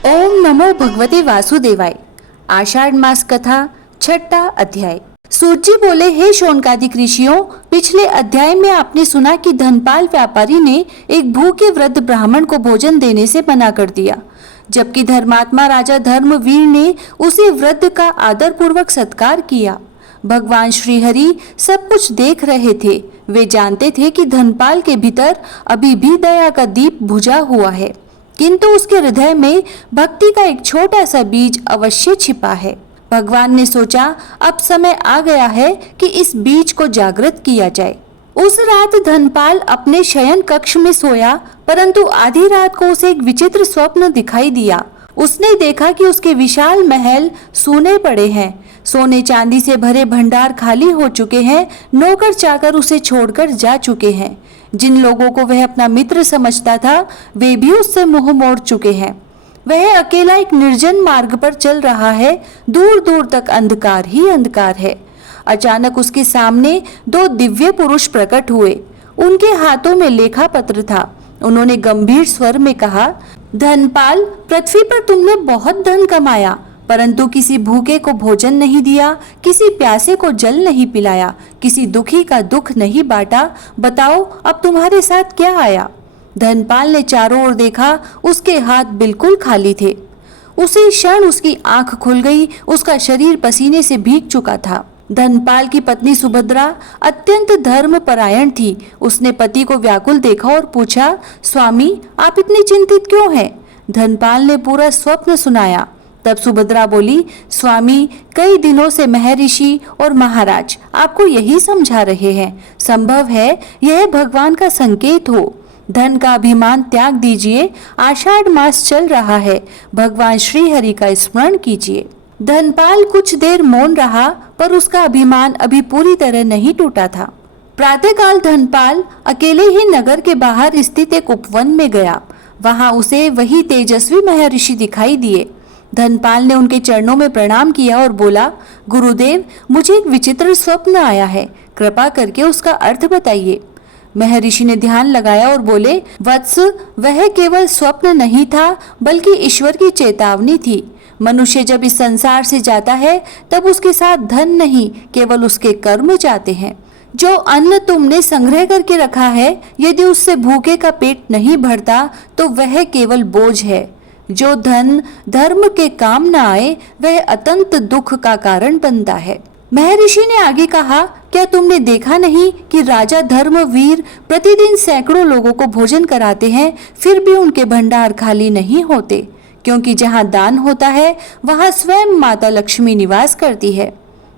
ओम नमो भगवते वासुदेवाय। आषाढ़ मास कथा छठा अध्याय। सूत जी बोले, हे शौनकादिक ऋषियों, पिछले अध्याय में आपने सुना कि धनपाल व्यापारी ने एक भूखे वृद्ध ब्राह्मण को भोजन देने से मना कर दिया, जबकि धर्मात्मा राजा धर्मवीर ने उसी वृद्ध का आदर पूर्वक सत्कार किया। भगवान श्रीहरि सब कुछ देख रहे थे। वे जानते थे कि धनपाल के भीतर अभी भी दया का दीप बुझा हुआ है, किंतु उसके हृदय में भक्ति का एक छोटा सा बीज अवश्य छिपा है। भगवान ने सोचा, अब समय आ गया है कि इस बीज को जागृत किया जाए। उस रात धनपाल अपने शयन कक्ष में सोया, परंतु आधी रात को उसे एक विचित्र स्वप्न दिखाई दिया। उसने देखा कि उसके विशाल महल सूने पड़े हैं, सोने चांदी से भरे भंडार खाली हो चुके हैं, नौकर चाकर उसे छोड़कर जा चुके हैं। जिन लोगों को वह अपना मित्र समझता था, वे भी उससे मुंह मोड़ चुके हैं। वह अकेला एक निर्जन मार्ग पर चल रहा है, दूर दूर तक अंधकार ही अंधकार है। अचानक उसके सामने दो दिव्य पुरुष प्रकट हुए। उनके हाथों में लेखा पत्र था। उन्होंने गंभीर स्वर में कहा, धनपाल, पृथ्वी पर तुमने बहुत धन कमाया, परंतु किसी भूखे को भोजन नहीं दिया, किसी प्यासे को जल नहीं पिलाया, किसी दुखी का दुख नहीं बांटा। बताओ, अब तुम्हारे साथ क्या आया? धनपाल ने चारों ओर देखा। उसके हाथ बिल्कुल खाली थे। उसी क्षण उसकी आंख खुल गई। उसका शरीर पसीने से भीग चुका था। धनपाल की पत्नी सुभद्रा अत्यंत धर्मपरायण थी। उसने पति को व्याकुल देखा और पूछा, स्वामी, आप इतनी चिंतित क्यों हैं? धनपाल ने पूरा स्वप्न सुनाया। तब सुभद्रा बोली, स्वामी, कई दिनों से महर्षि और महाराज आपको यही समझा रहे हैं। संभव है यह भगवान का संकेत हो। धन का अभिमान त्याग दीजिए। आषाढ़ मास चल रहा है, भगवान श्री हरि का स्मरण कीजिए। धनपाल कुछ देर मौन रहा, पर उसका अभिमान अभी पूरी तरह नहीं टूटा था। प्रातःकाल धनपाल अकेले ही नगर के बाहर स्थित एक उपवन में गया। वहां उसे वही तेजस्वी महर्षि दिखाई दिए। धनपाल ने उनके चरणों में प्रणाम किया और बोला, गुरुदेव, मुझे एक विचित्र स्वप्न आया है, कृपा करके उसका अर्थ बताइए। महर्षि ने ध्यान लगाया और बोले, वत्स, वह केवल स्वप्न नहीं था, बल्कि ईश्वर की चेतावनी थी। मनुष्य जब इस संसार से जाता है, तब उसके साथ धन नहीं, केवल उसके कर्म जाते हैं। जो अन्न तुमने संग्रह करके रखा है, यदि उससे भूखे का पेट नहीं भरता, तो वह केवल बोझ है। जो धन धर्म के काम न आए, वह अत्यंत दुख का कारण बनता है। महर्षि ने आगे कहा, क्या तुमने देखा नहीं कि राजा धर्मवीर प्रतिदिन सैकड़ों लोगों को भोजन कराते हैं, फिर भी उनके भंडार खाली नहीं होते? क्योंकि जहाँ दान होता है, वहाँ स्वयं माता लक्ष्मी निवास करती है।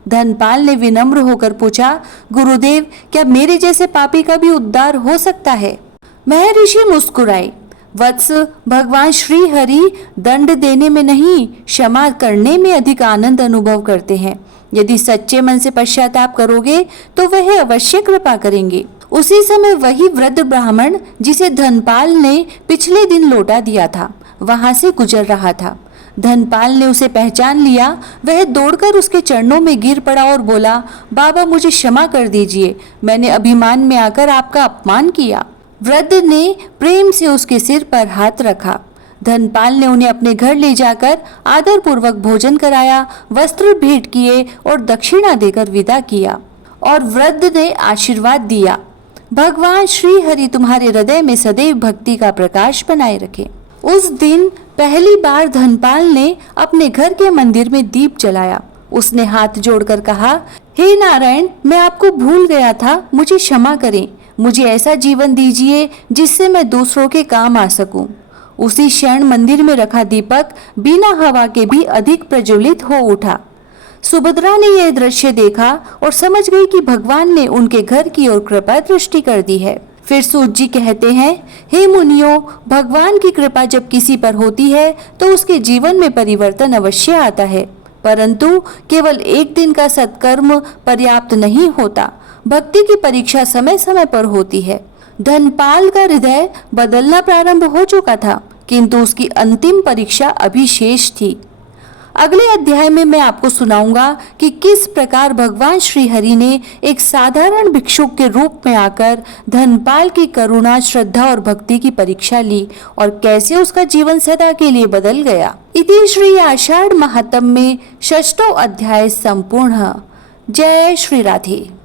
धनपाल ने विनम्र होकर पूछा, गुरुदेव, क्या मेरे जैसे पापी का भी उद्धार हो सकता है? महर्षि मुस्कुराए, वत्स, भगवान श्री हरि दंड देने में नहीं, क्षमा करने में अधिक आनंद अनुभव करते हैं। यदि सच्चे मन से पश्चाताप करोगे तो वह अवश्य कृपा करेंगे। उसी समय वही वृद्ध ब्राह्मण, जिसे धनपाल ने पिछले दिन लौटा दिया था, वहां से गुजर रहा था। धनपाल ने उसे पहचान लिया। वह दौड़कर उसके चरणों में गिर पड़ा और बोला, बाबा, मुझे क्षमा कर दीजिए, मैंने अभिमान में आकर आपका अपमान किया। वृद्ध ने प्रेम से उसके सिर पर हाथ रखा। धनपाल ने उन्हें अपने घर ले जाकर आदर पूर्वक भोजन कराया, वस्त्र भेंट किए और दक्षिणा देकर विदा किया। और वृद्ध ने आशीर्वाद दिया, भगवान श्री हरि तुम्हारे हृदय में सदैव भक्ति का प्रकाश बनाए रखे। उस दिन पहली बार धनपाल ने अपने घर के मंदिर में दीप जलाया। उसने हाथ जोड़कर कहा, हे नारायण, मैं आपको भूल गया था, मुझे क्षमा करें। मुझे ऐसा जीवन दीजिए जिससे मैं दूसरों के काम आ सकूं। उसी क्षण मंदिर में रखा दीपक बिना हवा के भी अधिक प्रज्वलित हो उठा। सुभद्रा ने यह दृश्य देखा और समझ गई कि भगवान ने उनके घर की ओर कृपा दृष्टि कर दी है। फिर सूत जी कहते हैं, हे मुनियों, भगवान की कृपा जब किसी पर होती है तो उसके जीवन में परिवर्तन अवश्य आता है, परंतु केवल एक दिन का सत्कर्म पर्याप्त नहीं होता। भक्ति की परीक्षा समय समय पर होती है। धनपाल का हृदय बदलना प्रारंभ हो चुका था, किंतु उसकी अंतिम परीक्षा अभी शेष थी। अगले अध्याय में मैं आपको सुनाऊंगा कि किस प्रकार भगवान श्री हरि ने एक साधारण भिक्षुक के रूप में आकर धनपाल की करुणा, श्रद्धा और भक्ति की परीक्षा ली और कैसे उसका जीवन सदा के लिए बदल गया। इति श्री आषाढ़ महात्म्ये षष्ठो अध्याय संपूर्ण। जय श्री राधे।